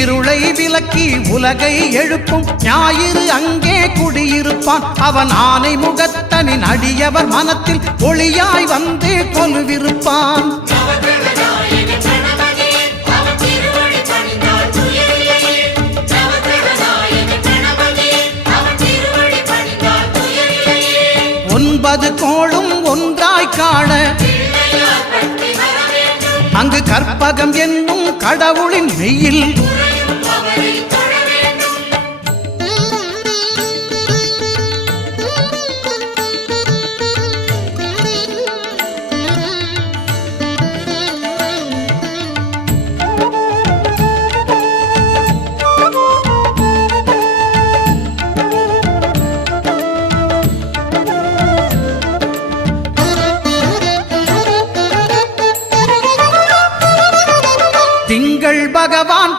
இருளை விலக்கி உலகை எழுப்பும் ஞாயிறு அங்கே குடியிருப்பான். அவன் ஆனை முகத்தனின் அடியவர் மனத்தில் ஒளியாய் வந்து கொலுவிருப்பான். ஒன்பது கோளும் ஒன்றாய் காண அங்கு கற்பகம் என்னும் கடவுளின் மெய்யில் திங்கள் பகவான்